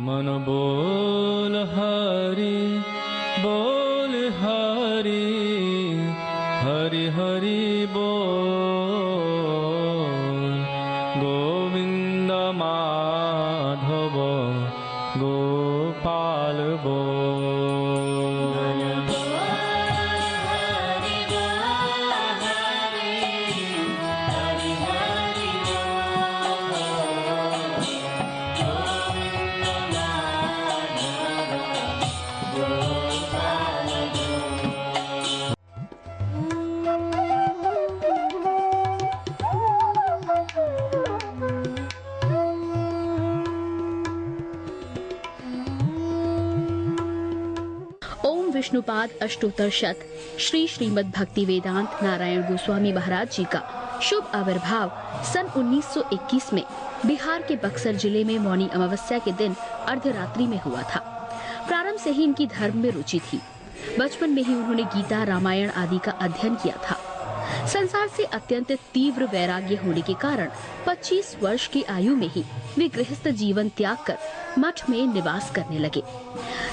मन बोल हरि हरि हरि बोल। गोविंद माधव गोपाल बोल। विष्णुपाद अष्टोत्तर शत श्री श्रीमद् भक्ति वेदांत नारायण गोस्वामी महाराज जी का शुभ आविर्भाव सन 1921 में बिहार के बक्सर जिले में मौनी अमावस्या के दिन अर्धरात्रि में हुआ था। प्रारंभ से ही इनकी धर्म में रुचि थी। बचपन में ही उन्होंने गीता रामायण आदि का अध्ययन किया था। संसार से अत्यंत तीव्र वैराग्य होने के कारण 25 वर्ष की आयु में ही वे गृहस्थ जीवन त्याग कर मठ में निवास करने लगे।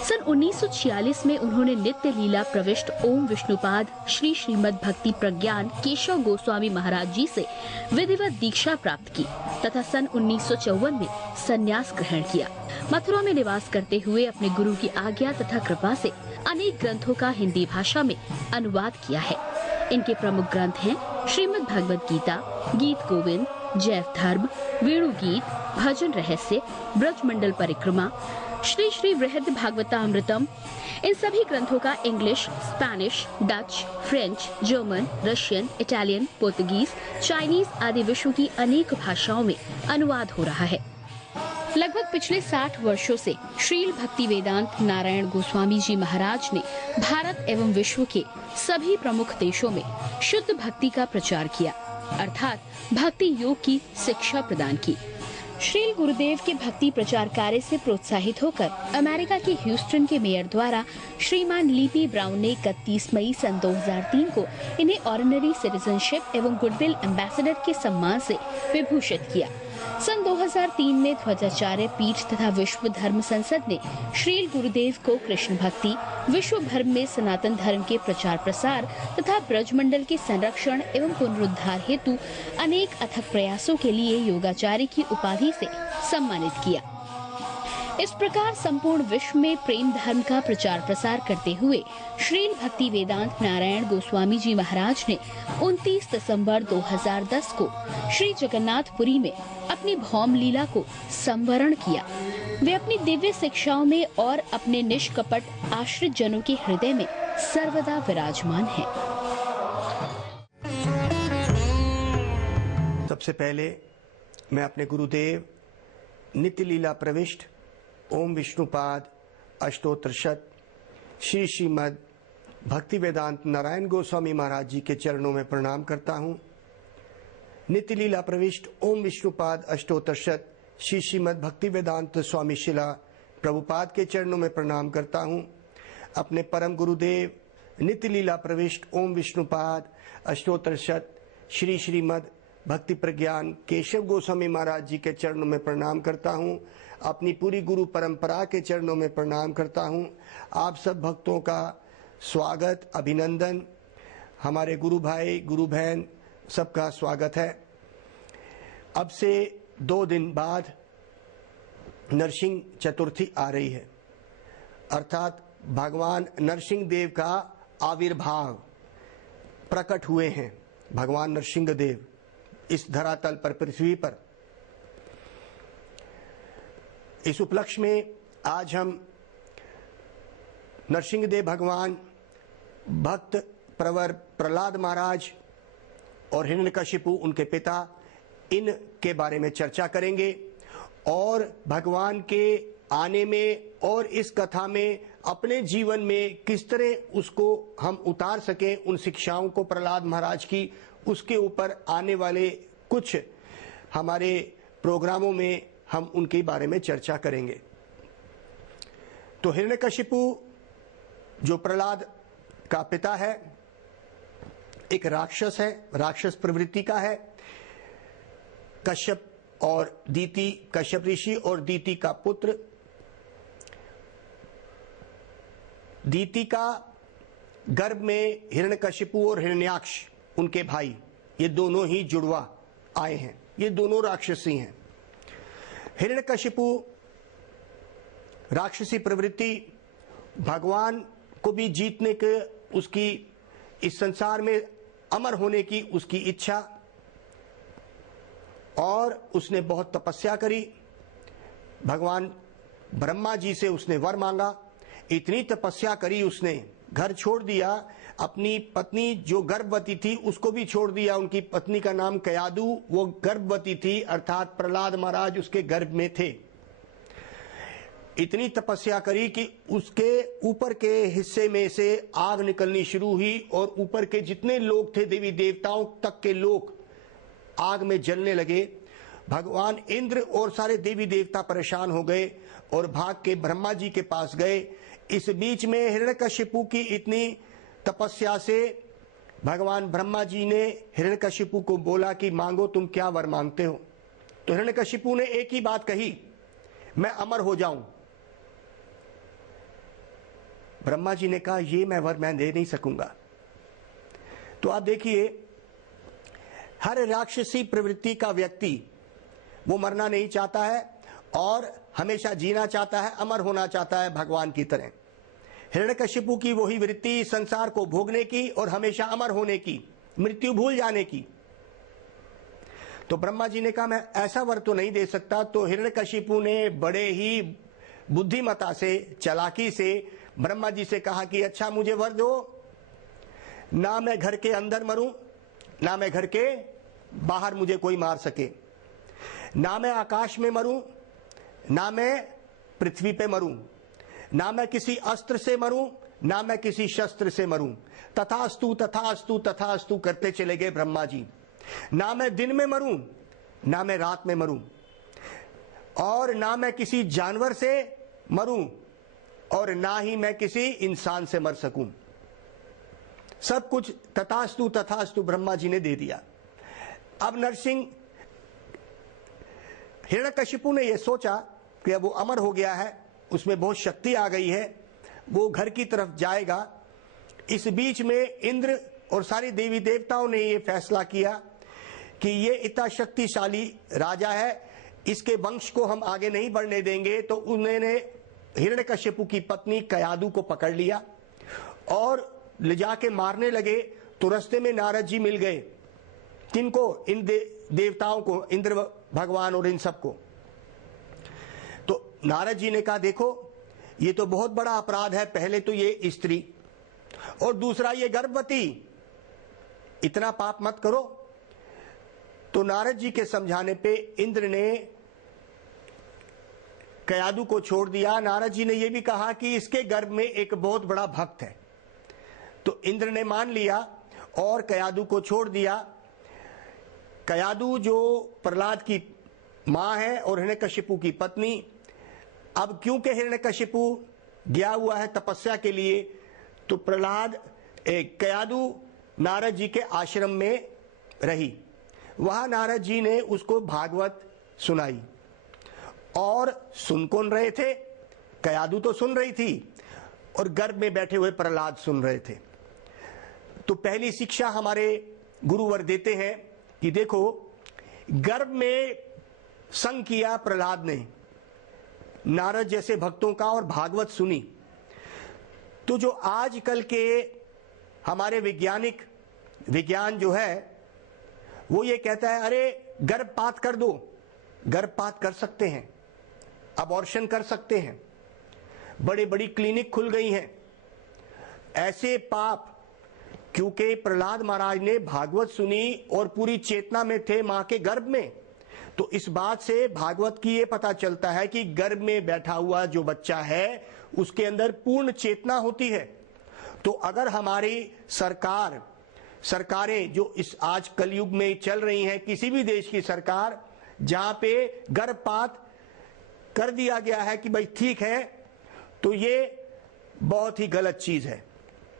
सन 1946 में उन्होंने नित्य लीला प्रविष्ट ओम विष्णुपाद श्री श्रीमद् भक्ति प्रज्ञान केशव गोस्वामी महाराज जी से विधिवत दीक्षा प्राप्त की तथा सन 1954 में संन्यास ग्रहण किया। मथुरा में निवास करते हुए अपने गुरु की आज्ञा तथा कृपा से अनेक ग्रंथों का हिंदी भाषा में अनुवाद किया है। इनके प्रमुख ग्रंथ हैं श्रीमद् भगवद गीता, गीत गोविंद, जैव धर्म, वेणु गीत, भजन रहस्य, ब्रजमंडल परिक्रमा, श्री श्री वृहद भागवतामृतम। इन सभी ग्रंथों का English, Spanish, Dutch, French, German, Russian, Italian, Portuguese, Chinese आदि विश्व की अनेक भाषाओं में अनुवाद हो रहा है। लगभग पिछले 60 वर्षों से श्रील भक्ति वेदांत नारायण गोस्वामी जी महाराज ने भारत एवं विश्व के सभी प्रमुख देशों में शुद्ध भक्ति का प्रचार किया, अर्थात भक्ति योग की शिक्षा प्रदान की। श्रील गुरुदेव के भक्ति प्रचार कार्य से प्रोत्साहित होकर अमेरिका के ह्यूस्टन के मेयर द्वारा श्रीमान लीपी ब्राउन ने 31 मई सन 2003 को इन्हें ऑर्डिनरी सिटीजनशिप एवं गुडविल एम्बेसडर के सम्मान से विभूषित किया। सन 2003 में ध्वजाचार्य पीठ तथा विश्व धर्म संसद ने श्रील गुरुदेव को कृष्ण भक्ति, विश्व भर में सनातन धर्म के प्रचार प्रसार तथा ब्रजमंडल के संरक्षण एवं पुनरुद्धार हेतु अनेक अथक प्रयासों के लिए योगाचार्य की उपाधि से सम्मानित किया। इस प्रकार संपूर्ण विश्व में प्रेम धर्म का प्रचार प्रसार करते हुए श्रील भक्ति वेदांत नारायण गोस्वामी जी महाराज ने 29 दिसंबर 2010 को श्री जगन्नाथपुरी में अपनी भौम लीला को संवरण किया। वे अपनी दिव्य शिक्षाओं में और अपने निष्कपट आश्रित जनों के हृदय में सर्वदा विराजमान हैं। सबसे पहले मैं अपने गुरुदेव नित्य लीला प्रविष्ट ओम विष्णुपाद अष्टोत्तर शत श्री श्रीमद् भक्ति वेदांत नारायण गोस्वामी महाराज जी के चरणों में प्रणाम करता हूँ। नित्य लीला प्रविष्ट ओम विष्णुपाद अष्टोत्तर शत श्री श्रीमद् भक्ति वेदांत स्वामी शिला प्रभुपाद के चरणों में प्रणाम करता हूँ। अपने परम गुरुदेव नित्य लीला प्रविष्ट ओम विष्णुपाद अष्टोत्तर शत श्री श्रीमद् भक्ति प्रज्ञान केशव गोस्वामी महाराज जी के चरणों में प्रणाम करता हूँ। अपनी पूरी गुरु परंपरा के चरणों में प्रणाम करता हूँ। आप सब भक्तों का स्वागत, अभिनंदन, हमारे गुरु भाई गुरु बहन सबका स्वागत है। अब से 2 दिन बाद नरसिंह चतुर्थी आ रही है, अर्थात भगवान नरसिंह देव का आविर्भाव प्रकट हुए हैं। भगवान नरसिंह देव इस धरातल पर, पृथ्वी पर। इस उपलक्ष्य में आज हम नरसिंह देव भगवान, भक्त प्रवर प्रहलाद महाराज और हिरण्यकशिपु उनके पिता, इन के बारे में चर्चा करेंगे और भगवान के आने में और इस कथा में अपने जीवन में किस तरह उसको हम उतार सकें, उन शिक्षाओं को प्रहलाद महाराज की, उसके ऊपर आने वाले कुछ हमारे प्रोग्रामों में हम उनके बारे में चर्चा करेंगे। तो हिरण्यकशिपु जो प्रहलाद का पिता है, एक राक्षस है, राक्षस प्रवृत्ति का है। कश्यप और दीति, कश्यप ऋषि और दीति का पुत्र दीति का गर्भ में हिरण्यकशिपु और हिरण्याक्ष उनके भाई, ये दोनों ही जुड़वा आए हैं, ये दोनों राक्षसी हैं। हिरण्यकशिपु राक्षसी प्रवृत्ति, भगवान को भी जीतने के, उसकी इस संसार में अमर होने की उसकी इच्छा, और उसने बहुत तपस्या करी। भगवान ब्रह्मा जी से उसने वर मांगा, इतनी तपस्या करी उसने, घर छोड़ दिया, अपनी पत्नी जो गर्भवती थी उसको भी छोड़ दिया। उनकी पत्नी का नाम कयादु, वो गर्भवती थी, अर्थात प्रहलाद महाराज उसके गर्भ में थे। इतनी तपस्या करी कि उसके ऊपर के हिस्से में से आग निकलनी शुरू हुई, और ऊपर के जितने लोग थे, देवी देवताओं तक के लोग आग में जलने लगे। भगवान इंद्र और सारे देवी देवता परेशान हो गए और भाग के ब्रह्मा जी के पास गए। इस बीच में हिरण्यकशिपु की इतनी तपस्या से भगवान ब्रह्मा जी ने हिरण्यकशिपु को बोला कि मांगो, तुम क्या वर मांगते हो। तो हिरण्यकशिपु ने एक ही बात कही, मैं अमर हो जाऊं। ब्रह्मा जी ने कहा, ये मैं वर मैं दे नहीं सकूंगा। तो आप देखिए, हर राक्षसी प्रवृत्ति का व्यक्ति वो मरना नहीं चाहता है और हमेशा जीना चाहता है, अमर होना चाहता है भगवान की तरह। हिरण्यकशिपु की वही वृत्ति, संसार को भोगने की और हमेशा अमर होने की, मृत्यु भूल जाने की। तो ब्रह्मा जी ने कहा, मैं ऐसा वर तो नहीं दे सकता। तो हिरण्यकशिपु ने बड़े ही बुद्धिमता से, चालाकी से ब्रह्मा जी से कहा कि अच्छा, मुझे वर दो, ना मैं घर के अंदर मरूं, ना मैं घर के बाहर मुझे कोई मार सके, ना मैं आकाश में मरूं, ना मैं पृथ्वी पे मरूं, ना मैं किसी अस्त्र से मरूं, ना मैं किसी शस्त्र से मरूं। तथास्तु तथास्तु तथास्तु करते चले गए ब्रह्मा जी। ना मैं दिन में मरूं, ना मैं रात में मरूं, और ना मैं किसी जानवर से मरूं, और ना ही मैं किसी इंसान से मर सकूं। सब कुछ तथास्तु तथास्तु ब्रह्मा जी ने दे दिया। अब नरसिंह हिरण्यकशिपु ने यह सोचा कि अब वो अमर हो गया है, उसमें बहुत शक्ति आ गई है, वो घर की तरफ जाएगा। इस बीच में इंद्र और सारी देवी देवताओं ने यह फैसला किया कि ये इतना शक्तिशाली राजा है, इसके वंश को हम आगे नहीं बढ़ने देंगे। तो उन्होंने हिरण्यकशिपु की पत्नी कयादु को पकड़ लिया और ले जाके मारने लगे। तो रास्ते में नारद जी मिल गए। किनको? इन देवताओं को, इंद्र भगवान और इन सबको। तो नारद जी ने कहा, देखो ये तो बहुत बड़ा अपराध है, पहले तो ये स्त्री और दूसरा ये गर्भवती, इतना पाप मत करो। तो नारद जी के समझाने पे इंद्र ने कयादु को छोड़ दिया। नारद जी ने यह भी कहा कि इसके गर्भ में एक बहुत बड़ा भक्त है। तो इंद्र ने मान लिया और कयादु को छोड़ दिया। कयादु जो प्रहलाद की मां है और हिरण्यकशिपु की पत्नी। अब क्योंकि हिरण्यकशिपु गया हुआ है तपस्या के लिए, तो प्रहलाद कयादु नारद जी के आश्रम में रही। वहां नारद जी ने उसको भागवत सुनाई। और सुन कौन रहे थे? कयादु तो सुन रही थी और गर्भ में बैठे हुए प्रहलाद सुन रहे थे। तो पहली शिक्षा हमारे गुरुवर देते हैं कि देखो, गर्भ में संग किया प्रहलाद ने नारद जैसे भक्तों का और भागवत सुनी। तो जो आजकल के हमारे विज्ञान जो है वो ये कहता है, अरे गर्भपात कर दो। गर्भपात कर सकते हैं, अबॉर्शन कर सकते हैं, बड़ी बड़ी क्लिनिक खुल गई हैं। ऐसे पाप, क्योंकि प्रहलाद महाराज ने भागवत सुनी और पूरी चेतना में थे मां के गर्भ में। तो इस बात से भागवत की ये पता चलता है कि गर्भ में बैठा हुआ जो बच्चा है उसके अंदर पूर्ण चेतना होती है। तो अगर हमारी सरकारें जो इस आज कलयुग में चल रही हैं, किसी भी देश की सरकार जहां पे गर्भपात कर दिया गया है कि भाई ठीक है, तो ये बहुत ही गलत चीज है,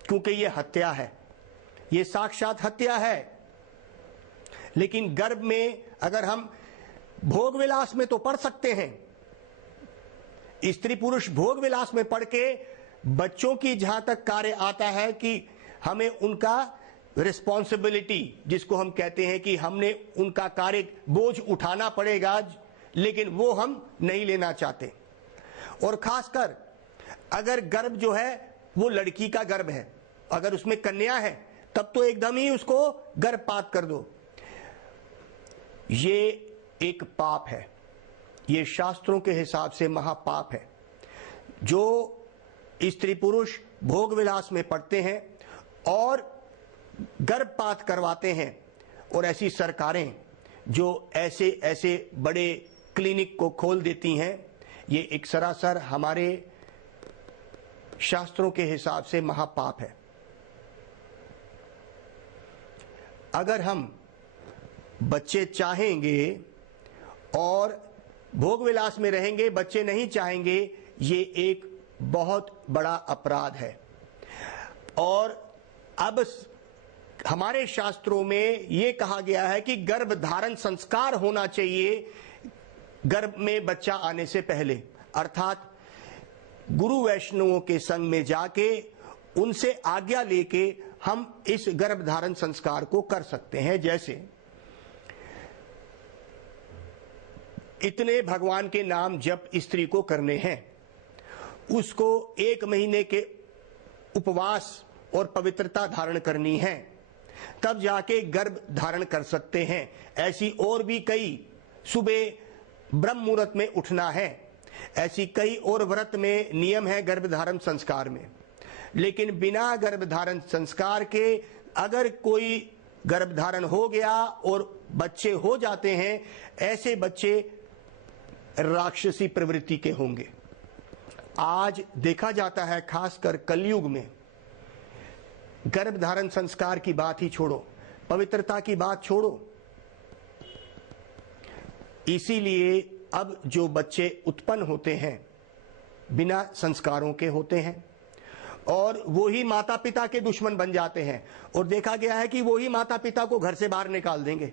क्योंकि ये हत्या है, ये साक्षात हत्या है। लेकिन गर्भ में अगर हम भोग विलास में तो पढ़ सकते हैं, स्त्री पुरुष भोग विलास में पढ़ के बच्चों की जहां तक कार्य आता है कि हमें उनका रिस्पॉन्सिबिलिटी, जिसको हम कहते हैं कि हमने उनका कार्य बोझ उठाना पड़ेगा, लेकिन वो हम नहीं लेना चाहते। और खासकर अगर गर्भ जो है वो लड़की का गर्भ है, अगर उसमें कन्या है, तब तो एकदम ही उसको गर्भपात कर दो। ये एक पाप है, ये शास्त्रों के हिसाब से महापाप है। जो स्त्री पुरुष भोग विलास में पड़ते हैं और गर्भपात करवाते हैं, और ऐसी सरकारें जो ऐसे ऐसे बड़े क्लिनिक को खोल देती हैं, ये एक सरासर हमारे शास्त्रों के हिसाब से महापाप है। अगर हम बच्चे चाहेंगे और भोग विलास में रहेंगे, बच्चे नहीं चाहेंगे, ये एक बहुत बड़ा अपराध है। और अब हमारे शास्त्रों में ये कहा गया है कि गर्भ धारण संस्कार होना चाहिए गर्भ में बच्चा आने से पहले, अर्थात गुरु वैष्णवों के संग में जाके उनसे आज्ञा लेके हम इस गर्भ धारण संस्कार को कर सकते हैं। जैसे इतने भगवान के नाम जप स्त्री को करने हैं, उसको 1 महीने के उपवास और पवित्रता धारण करनी है, तब जाके गर्भ धारण कर सकते हैं। ऐसी और भी कई, सुबह ब्रह्म मुहूर्त में उठना है, ऐसी कई और व्रत में नियम है गर्भ धारण संस्कार में। लेकिन बिना गर्भ धारण संस्कार के अगर कोई गर्भ धारण हो गया और बच्चे हो जाते हैं, ऐसे बच्चे राक्षसी प्रवृत्ति के होंगे। आज देखा जाता है, खासकर कलयुग में, गर्भ धारण संस्कार की बात ही छोड़ो, पवित्रता की बात छोड़ो। इसीलिए अब जो बच्चे उत्पन्न होते हैं बिना संस्कारों के होते हैं, और वो ही माता पिता के दुश्मन बन जाते हैं। और देखा गया है कि वो ही माता पिता को घर से बाहर निकाल देंगे।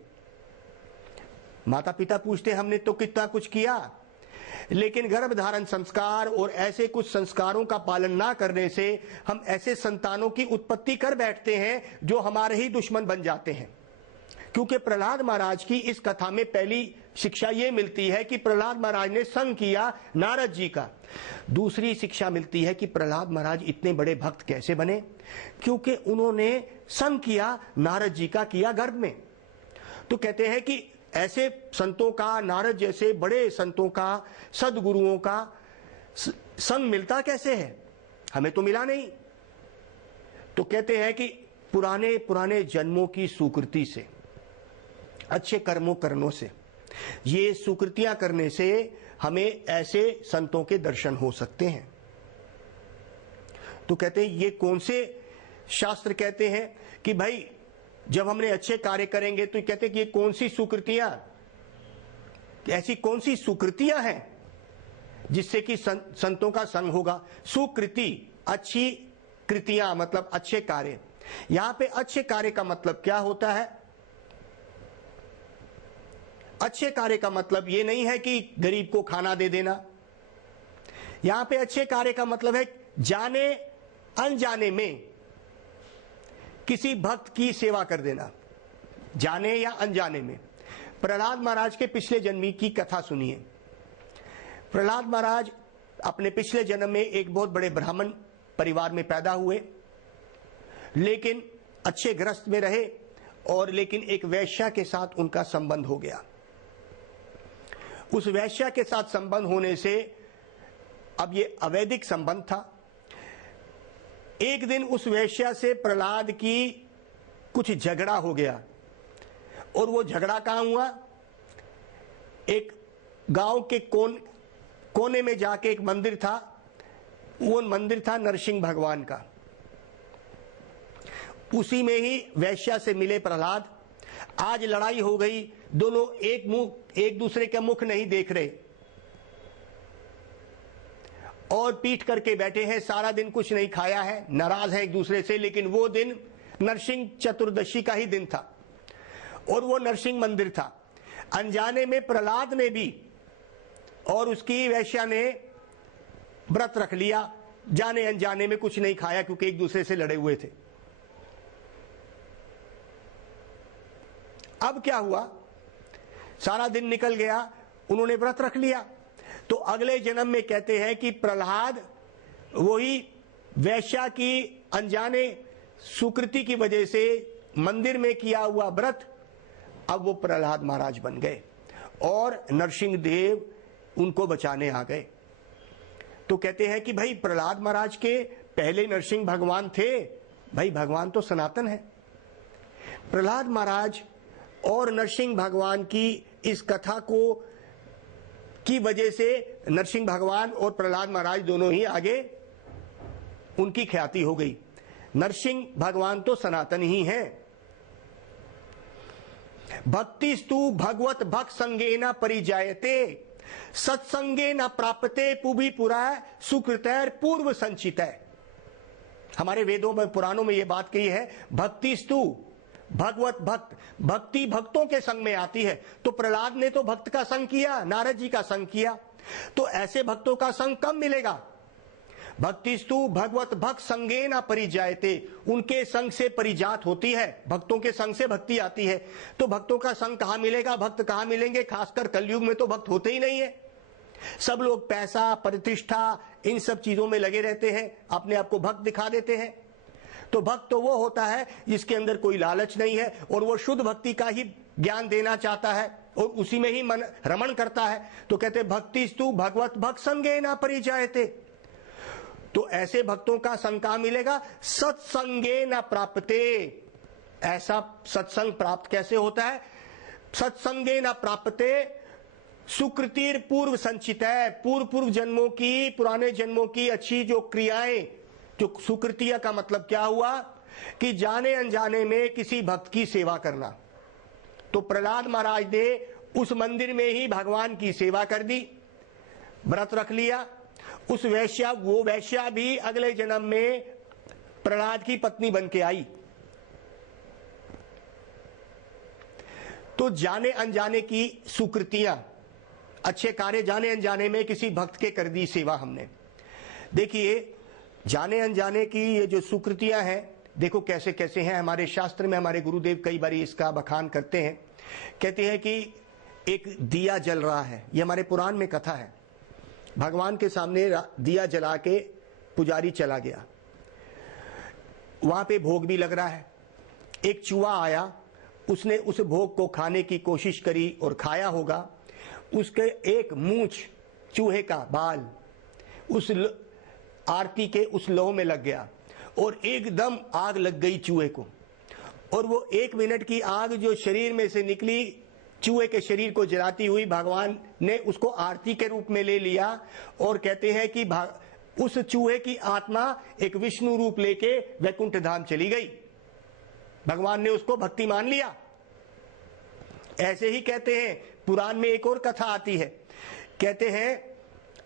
माता पिता पूछते हमने तो कितना कुछ किया, लेकिन गर्भ धारण संस्कार और ऐसे कुछ संस्कारों का पालन ना करने से हम ऐसे संतानों की उत्पत्ति कर बैठते हैं जो हमारे ही दुश्मन बन जाते हैं। क्योंकि प्रहलाद महाराज की इस कथा में पहली शिक्षा ये मिलती है कि प्रहलाद महाराज ने संग किया नारद जी का। दूसरी शिक्षा मिलती है कि प्रहलाद महाराज इतने बड़े भक्त कैसे बने, क्योंकि उन्होंने संग किया नारद जी का, किया गर्भ में। तो कहते हैं कि ऐसे संतों का, नारद जैसे बड़े संतों का, सदगुरुओं का संग मिलता कैसे है, हमें तो मिला नहीं। तो कहते हैं कि पुराने पुराने जन्मों की सुकृति से, अच्छे कर्मों करनों से, ये सुकृतियां करने से हमें ऐसे संतों के दर्शन हो सकते हैं। तो कहते हैं ये कौन से शास्त्र कहते हैं कि भाई जब हमने अच्छे कार्य करेंगे, तो कहते हैं कि ये कौन सी सुकृतियां, ऐसी कौन सी सुकृतियां हैं जिससे कि संतों का संग होगा। सुकृति, अच्छी कृतियां मतलब अच्छे कार्य। यहां पे अच्छे कार्य का मतलब क्या होता है? अच्छे कार्य का मतलब ये नहीं है कि गरीब को खाना दे देना। यहां पे अच्छे कार्य का मतलब है जाने अनजाने में किसी भक्त की सेवा कर देना, जाने या अनजाने में। प्रहलाद महाराज के पिछले जन्मी की कथा सुनिए। प्रहलाद महाराज अपने पिछले जन्म में एक बहुत बड़े ब्राह्मण परिवार में पैदा हुए, लेकिन अच्छे गृहस्थ में रहे, और लेकिन एक वैश्या के साथ उनका संबंध हो गया। उस वैश्या के साथ संबंध होने से, अब ये अवैधिक संबंध था, एक दिन उस वैश्या से प्रहलाद की कुछ झगड़ा हो गया। और वो झगड़ा कहां हुआ? एक गांव के कोने में जाके एक मंदिर था, वो मंदिर था नरसिंह भगवान का। उसी में ही वैश्या से मिले प्रहलाद। आज लड़ाई हो गई, दोनों एक दूसरे का मुख नहीं देख रहे और पीट करके बैठे हैं, सारा दिन कुछ नहीं खाया है, नाराज है एक दूसरे से। लेकिन वो दिन नरसिंह चतुर्दशी का ही दिन था और वो नरसिंह मंदिर था। अनजाने में प्रहलाद ने भी और उसकी वैश्या ने व्रत रख लिया जाने अनजाने में कुछ नहीं खाया क्योंकि एक दूसरे से लड़े हुए थे। अब क्या हुआ, सारा दिन निकल गया, उन्होंने व्रत रख लिया। तो अगले जन्म में कहते हैं कि प्रहलाद वही वैश्या की अनजाने सुकृति की वजह से मंदिर में किया हुआ व्रत, अब वो प्रहलाद महाराज बन गए और नरसिंह देव उनको बचाने आ गए। तो कहते हैं कि भाई प्रहलाद महाराज के पहले नरसिंह भगवान थे, भाई भगवान तो सनातन है। प्रहलाद महाराज और नरसिंह भगवान की इस कथा को की वजह से नरसिंह भगवान और प्रहलाद महाराज दोनों ही आगे उनकी ख्याति हो गई। नरसिंह भगवान तो सनातन ही हैं। भक्तिस्तु भगवत भक्त संगेन परिजायते सत्संगे न प्राप्ते पुभी पुरा सुकृतैर पूर्व संचितै। हमारे वेदों में पुराणों में यह बात कही है, भक्तिस्तु भगवत भक्त, भक्ति भक्तों के संग में आती है। तो प्रहलाद ने तो भक्त का संग किया, नारद जी का संग किया, तो ऐसे भक्तों का संग कब मिलेगा? भक्तिस्तु भगवत भक्त संगे न परिजायते, उनके संग से परिजात होती है, भक्तों के संग से भक्ति आती है। तो भक्तों का संग कहां मिलेगा, भक्त कहां मिलेंगे? खासकर कलयुग में तो भक्त होते ही नहीं है। सब लोग पैसा, प्रतिष्ठा, इन सब चीजों में लगे रहते हैं, अपने आप को भक्त दिखा देते हैं। तो भक्त तो वो होता है जिसके अंदर कोई लालच नहीं है और वो शुद्ध भक्ति का ही ज्ञान देना चाहता है और उसी में ही मन रमण करता है। तो कहते भक्तिस्तु भगवत भक्त संगे न परिजायते। तो ऐसे भक्तों का संग कहां मिलेगा? सत्संगे न प्राप्ते। ऐसा सत्संग प्राप्त कैसे होता है? सत्संगे न प्राप्ते सुकृतिर पूर्व संचित है, पूर्व जन्मों की, पुराने जन्मों की अच्छी जो क्रियाएं, जो सुकृतिया का मतलब क्या हुआ कि जाने अनजाने में किसी भक्त की सेवा करना। तो प्रहलाद महाराज ने उस मंदिर में ही भगवान की सेवा कर दी, व्रत रख लिया। उस वो वैश्या भी अगले जन्म में प्रहलाद की पत्नी बन के आई। तो जाने अनजाने की सुकृतियां, अच्छे कार्य जाने अनजाने में किसी भक्त के कर दी सेवा हमने। देखिए जाने अनजाने की ये जो सुकृतियां हैं, देखो कैसे कैसे हैं। हमारे शास्त्र में हमारे गुरुदेव कई बार इसका बखान करते हैं। कहते हैं कि एक दिया जल रहा है, ये हमारे पुराण में कथा है। भगवान के सामने दिया जला के पुजारी चला गया, वहां पे भोग भी लग रहा है। एक चूहा आया, उसने उस भोग को खाने की कोशिश करी और खाया होगा। उसके एक मूंछ चूहे का बाल उस आरती के उस लौ में लग गया और एकदम आग लग गई चूहे को। और वो 1 मिनट की आग जो शरीर में से निकली, चूहे के शरीर को जलाती हुई, भगवान ने उसको आरती के रूप में ले लिया। और कहते हैं कि उस चूहे की आत्मा एक विष्णु रूप लेके वैकुंठ धाम चली गई। भगवान ने उसको भक्ति मान लिया। ऐसे ही कहते हैं, पुराण में एक और कथा आती है। कहते हैं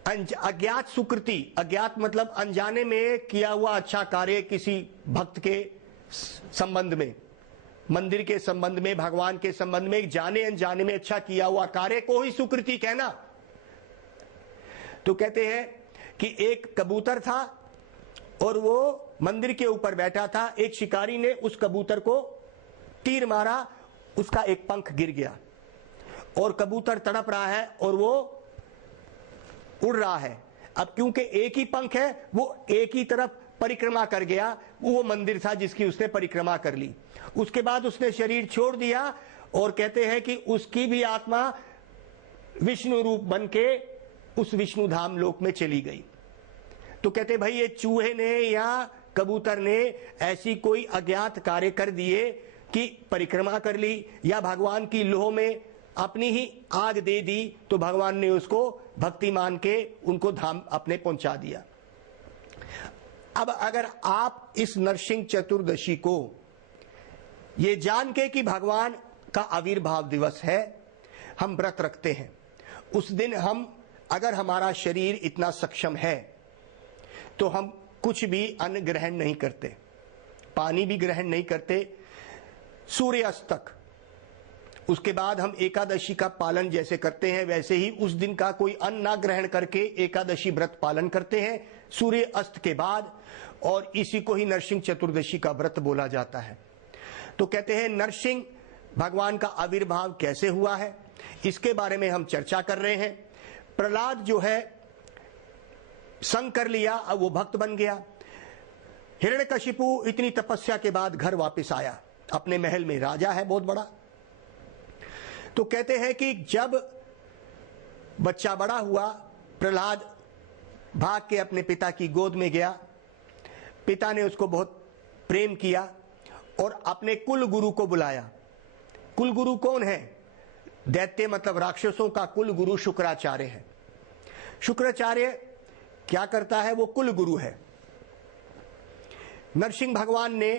अज्ञात सुकृति, अज्ञात मतलब अनजाने में किया हुआ अच्छा कार्य किसी भक्त के संबंध में, मंदिर के संबंध में, भगवान के संबंध में, जाने अनजाने में अच्छा किया हुआ कार्य को ही सुकृति कहना। तो कहते हैं कि एक कबूतर था और वो मंदिर के ऊपर बैठा था। एक शिकारी ने उस कबूतर को तीर मारा, उसका एक पंख गिर गया और कबूतर तड़प रहा है और वो उड़ रहा है। अब क्योंकि एक ही पंख है, वो एक ही तरफ परिक्रमा कर गया। वो मंदिर था जिसकी उसने परिक्रमा कर ली। उसके बाद उसने शरीर छोड़ दिया और कहते हैं कि उसकी भी आत्मा विष्णु रूप बन के उस विष्णु धाम लोक में चली गई। तो कहते भाई ये चूहे ने या कबूतर ने ऐसी कोई अज्ञात कार्य कर दिए कि परिक्रमा कर ली या भगवान की लोह में अपनी ही आग दे दी, तो भगवान ने उसको भक्ति मान के उनको धाम अपने पहुंचा दिया। अब अगर आप इस नरसिंह चतुर्दशी को ये जान के कि भगवान का आविर्भाव दिवस है, हम व्रत रखते हैं, उस दिन हम अगर हमारा शरीर इतना सक्षम है तो हम कुछ भी अन्न ग्रहण नहीं करते, पानी भी ग्रहण नहीं करते सूर्यास्त तक, उसके बाद हम एकादशी का पालन जैसे करते हैं वैसे ही उस दिन का कोई अन्न ना ग्रहण करके एकादशी व्रत पालन करते हैं सूर्य अस्त के बाद, और इसी को ही नरसिंह चतुर्दशी का व्रत बोला जाता है। तो कहते हैं नरसिंह भगवान का आविर्भाव कैसे हुआ है, इसके बारे में हम चर्चा कर रहे हैं। प्रहलाद जो है संग कर लिया, अब वो भक्त बन गया। हिरण्यकशिपु इतनी तपस्या के बाद घर वापस आया, अपने महल में राजा है बहुत बड़ा। तो कहते हैं कि जब बच्चा बड़ा हुआ, प्रहलाद भाग के अपने पिता की गोद में गया। पिता ने उसको बहुत प्रेम किया और अपने कुल गुरु को बुलाया। कुल गुरु कौन है? दैत्य मतलब राक्षसों का कुल गुरु शुक्राचार्य है। शुक्राचार्य क्या करता है? वो कुल गुरु है। नरसिंह भगवान ने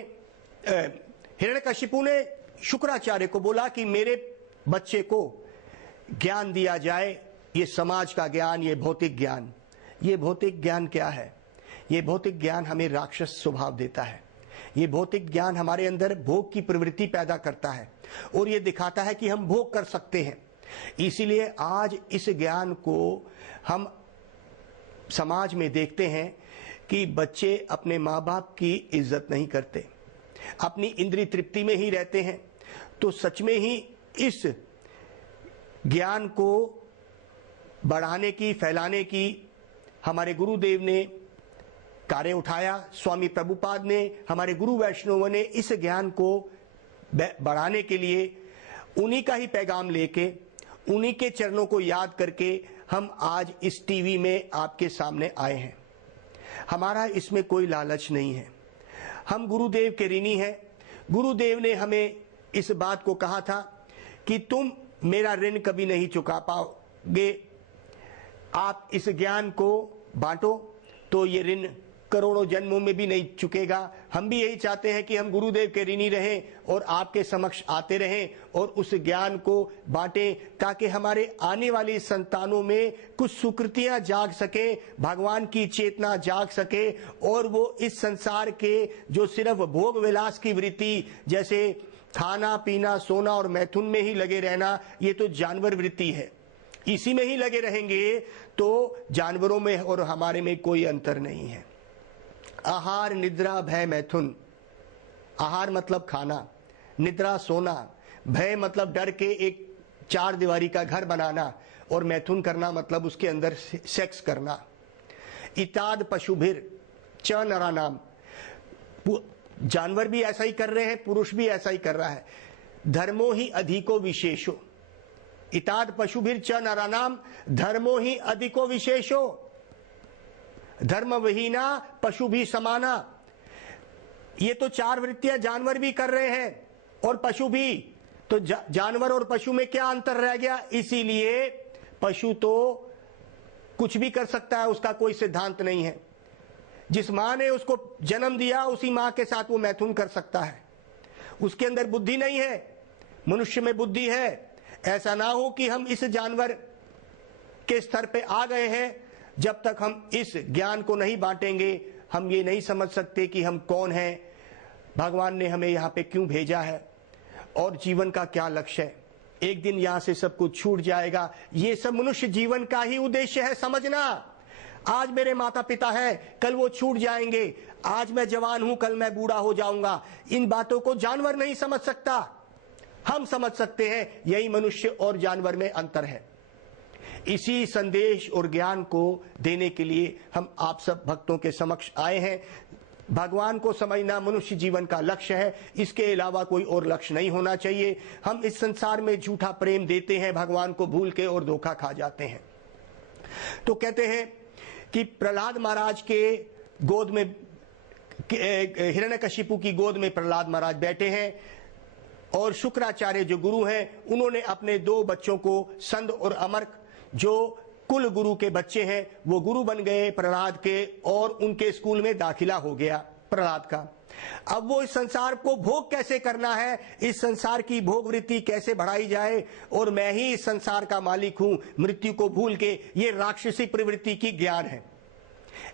हिरण्यकशिपु ने शुक्राचार्य को बोला कि मेरे बच्चे को ज्ञान दिया जाए, ये समाज का ज्ञान, ये भौतिक ज्ञान। ये भौतिक ज्ञान क्या है? ये भौतिक ज्ञान हमें राक्षस स्वभाव देता है। ये भौतिक ज्ञान हमारे अंदर भोग की प्रवृत्ति पैदा करता है और ये दिखाता है कि हम भोग कर सकते हैं। इसीलिए आज इस ज्ञान को हम समाज में देखते हैं कि बच्चे अपने माँ बाप की इज्जत नहीं करते, अपनी इंद्रिय तृप्ति में ही रहते हैं। तो सच में ही इस ज्ञान को बढ़ाने की, फैलाने की हमारे गुरुदेव ने कार्य उठाया। स्वामी प्रभुपाद ने, हमारे गुरु वैष्णवों ने इस ज्ञान को बढ़ाने के लिए उन्हीं का ही पैगाम लेके, उन्हीं के चरणों को याद करके हम आज इस टीवी में आपके सामने आए हैं। हमारा इसमें कोई लालच नहीं है, हम गुरुदेव के ऋणी हैं। गुरुदेव ने हमें इस बात को कहा था कि तुम मेरा ऋण कभी नहीं चुका पाओगे, आप इस ज्ञान को बांटो तो ये ऋण करोड़ों जन्मों में भी नहीं चुकेगा। हम भी यही चाहते हैं कि हम गुरुदेव के ऋणी रहें और आपके समक्ष आते रहें और उस ज्ञान को बांटें, ताकि हमारे आने वाली संतानों में कुछ सुकृतियां जाग सके, भगवान की चेतना जाग सके और वो इस संसार के जो सिर्फ भोग विलास की वृत्ति, जैसे खाना पीना सोना और मैथुन में ही लगे रहना, ये तो जानवर वृत्ति है। इसी में ही लगे रहेंगे तो जानवरों में और हमारे में कोई अंतर नहीं है। आहार निद्रा भय मैथुन। आहार मतलब खाना, निद्रा सोना, भय मतलब डर के एक चार दीवारी का घर बनाना, और मैथुन करना मतलब उसके अंदर सेक्स करना। इताद पशुभिर च नरानाम। जानवर भी ऐसा ही कर रहे हैं, पुरुष भी ऐसा ही कर रहा है। धर्मो ही अधिको विशेषो। इताद पशुभिर च नरानाम धर्मो ही अधिको विशेषो। धर्म विहीना पशु भी समाना। ये तो चार वृत्तियां जानवर भी कर रहे हैं और पशु भी। तो जानवर और पशु में क्या अंतर रह गया? इसीलिए पशु तो कुछ भी कर सकता है, उसका कोई सिद्धांत नहीं है। जिस मां ने उसको जन्म दिया उसी मां के साथ वो मैथुन कर सकता है। उसके अंदर बुद्धि नहीं है, मनुष्य में बुद्धि है। ऐसा ना हो कि हम इस जानवर के स्तर पे आ गए हैं। जब तक हम इस ज्ञान को नहीं बांटेंगे हम ये नहीं समझ सकते कि हम कौन हैं, भगवान ने हमें यहाँ पे क्यों भेजा है और जीवन का क्या लक्ष्य है। एक दिन यहाँ से सब कुछ छूट जाएगा। ये सब मनुष्य जीवन का ही उद्देश्य है, समझना। आज मेरे माता पिता हैं, कल वो छूट जाएंगे। आज मैं जवान हूं, कल मैं बूढ़ा हो जाऊंगा। इन बातों को जानवर नहीं समझ सकता, हम समझ सकते हैं। यही मनुष्य और जानवर में अंतर है। इसी संदेश और ज्ञान को देने के लिए हम आप सब भक्तों के समक्ष आए हैं। भगवान को समझना मनुष्य जीवन का लक्ष्य है, इसके अलावा कोई और लक्ष्य नहीं होना चाहिए। हम इस संसार में झूठा प्रेम देते हैं, भगवान को भूल के, और धोखा खा जाते हैं। तो कहते हैं कि प्रहलाद महाराज के गोद में, हिरण्यकशिपु की गोद में प्रहलाद महाराज बैठे हैं और शुक्राचार्य जो गुरु हैं उन्होंने अपने दो बच्चों को, संद और अमर्क, जो कुल गुरु के बच्चे हैं, वो गुरु बन गए प्रहलाद के और उनके स्कूल में दाखिला हो गया प्रहलाद का। अब वो इस संसार को भोग कैसे करना है, इस संसार की भोग वृत्ति कैसे बढ़ाई जाए, और मैं ही इस संसार का मालिक हूं मृत्यु को भूल के, ये राक्षसी प्रवृत्ति की ज्ञान है।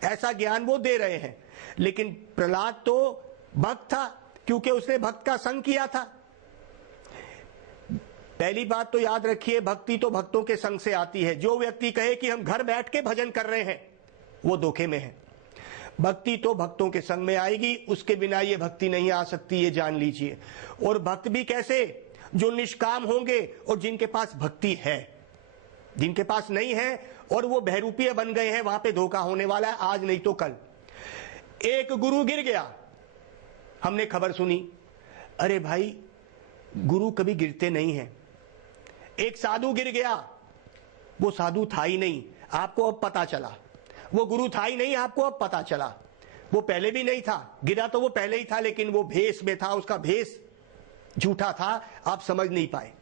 ऐसा ज्ञान वो दे रहे हैं। लेकिन प्रहलाद तो भक्त था, क्योंकि उसने भक्त का संग किया था। पहली बात तो याद रखिए, भक्ति तो भक्तों के संग से आती है। जो व्यक्ति कहे कि हम घर बैठ के भजन कर रहे हैं, वो धोखे में है। भक्ति तो भक्तों के संग में आएगी, उसके बिना ये भक्ति नहीं आ सकती, ये जान लीजिए। और भक्त भी कैसे? जो निष्काम होंगे और जिनके पास भक्ति है। जिनके पास नहीं है और वो बहरूपिया बन गए हैं, वहां पे धोखा होने वाला है, आज नहीं तो कल। एक गुरु गिर गया, हमने खबर सुनी। अरे भाई, गुरु कभी गिरते नहीं हैं। एक साधु गिर गया, वो साधु था ही नहीं, आपको अब पता चला। वो गुरु था ही नहीं, आपको अब पता चला। वो पहले भी नहीं था, गिरा तो वो पहले ही था, लेकिन वो भेष में था, उसका भेष झूठा था, आप समझ नहीं पाए।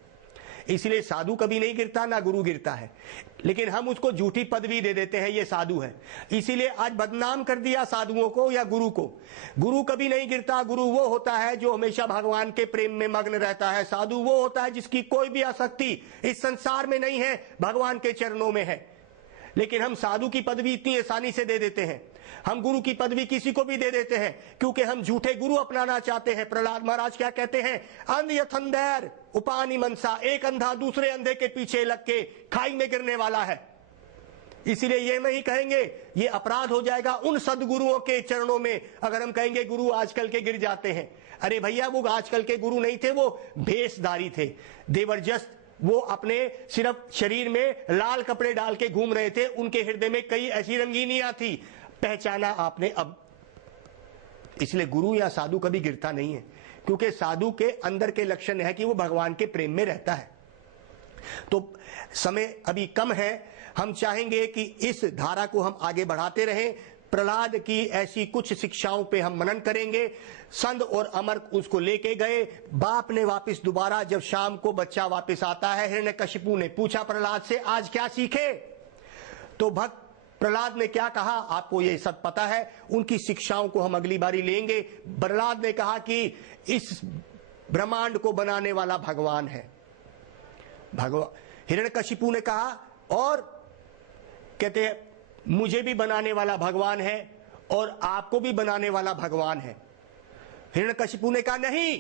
इसलिए साधु कभी नहीं गिरता, ना गुरु गिरता है, लेकिन हम उसको झूठी पदवी दे देते हैं, ये साधु है। इसीलिए आज बदनाम कर दिया साधुओं को या गुरु को। गुरु कभी नहीं गिरता। गुरु वो होता है जो हमेशा भगवान के प्रेम में मग्न रहता है। साधु वो होता है जिसकी कोई भी आसक्ति इस संसार में नहीं है, भगवान के चरणों में है। लेकिन हम साधु की पदवी इतनी आसानी से दे देते हैं, हम गुरु की पदवी किसी को भी दे देते हैं, क्योंकि हम झूठे गुरु अपनाना चाहते हैं। प्रहलाद महाराज क्या कहते हैं? अंध यथंदैर उपानी मनसा, एक अंधा दूसरे अंधे के पीछे लग के खाई में गिरने वाला है। इसीलिए ये नहीं कहेंगे, ये अपराध हो जाएगा उन सदगुरुओं के चरणों में अगर हम कहेंगे गुरु आजकल के गिर जाते हैं। अरे भैया, वो आजकल के गुरु नहीं थे, वो भेषधारी थे, देवरजस्त। वो अपने सिर्फ शरीर में लाल कपड़े डाल के घूम रहे थे, उनके हृदय में कई ऐसी रंगीनियां थी, पहचाना आपने अब। इसलिए गुरु या साधु कभी गिरता नहीं है, क्योंकि साधु के अंदर के लक्षण है कि वो भगवान के प्रेम में रहता है। तो समय अभी कम है, हम चाहेंगे कि इस धारा को हम आगे बढ़ाते रहें। प्रहलाद की ऐसी कुछ शिक्षाओं पे हम मनन करेंगे। संत और अमर उसको लेके गए। बाप ने वापस दोबारा, जब शाम को बच्चा वापस आता है, हिरण्यकशिपु ने पूछा प्रहलाद से, आज क्या सीखे? तो भक्त प्रहलाद ने क्या कहा, आपको ये सब पता है। उनकी शिक्षाओं को हम अगली बारी लेंगे। प्रहलाद ने कहा कि इस ब्रह्मांड को बनाने वाला भगवान है। हिरण्यकशिपु ने कहा, और कहते हैं मुझे भी बनाने वाला भगवान है और आपको भी बनाने वाला भगवान है। हिरण्यकशिपु ने कहा, नहीं,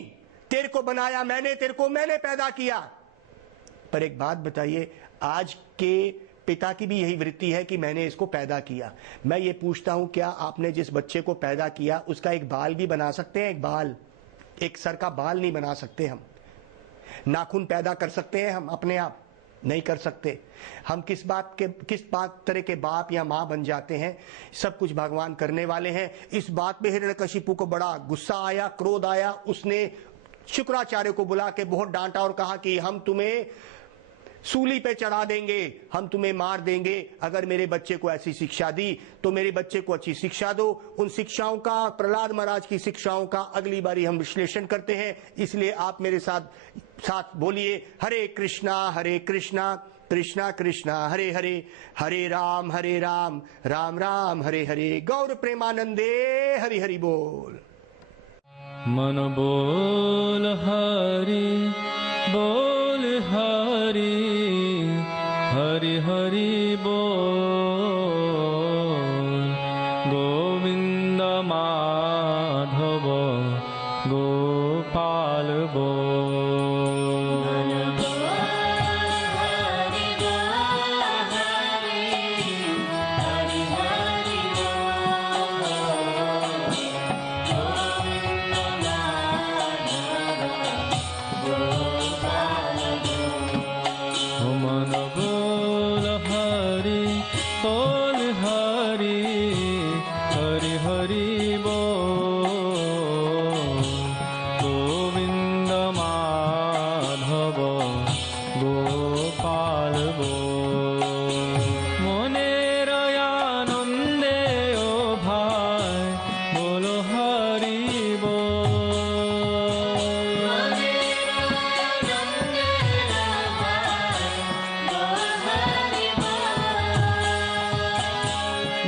तेरे को बनाया मैंने, तेरे को मैंने पैदा किया। पर एक बात बताइए, आज के पिता की भी यही वृत्ति है कि मैंने इसको पैदा किया। मैं ये पूछता हूं, क्या आपने जिस बच्चे को पैदा किया उसका एक बाल भी बना सकते हैं? एक बाल, एक सर का बाल नहीं बना सकते हम। नाखून पैदा कर सकते हैं हम अपने आप? नहीं कर सकते। हम किस बात तरह के बाप या मां बन जाते हैं? सब कुछ भगवान करने वाले हैं। इस बात पे हिरण्यकशिपु को बड़ा गुस्सा आया, क्रोध आया। उसने शुक्राचार्य को बुला के बहुत डांटा और कहा कि हम तुम्हें सूली पे चढ़ा देंगे, हम तुम्हें मार देंगे अगर मेरे बच्चे को ऐसी शिक्षा दी। तो मेरे बच्चे को अच्छी शिक्षा दो। उन शिक्षाओं का, प्रहलाद महाराज की शिक्षाओं का अगली बारी हम विश्लेषण करते हैं। इसलिए आप मेरे साथ बोलिए, हरे कृष्णा कृष्णा कृष्णा हरे हरे, हरे राम राम राम हरे हरे। गौर प्रेमानंदे हरि हरि बोल। मन बोल हरि बोल हरि, हरि हरि बोल। गोविंद माधव गोपाल बोल।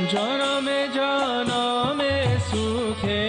जनमे जनमे सुखे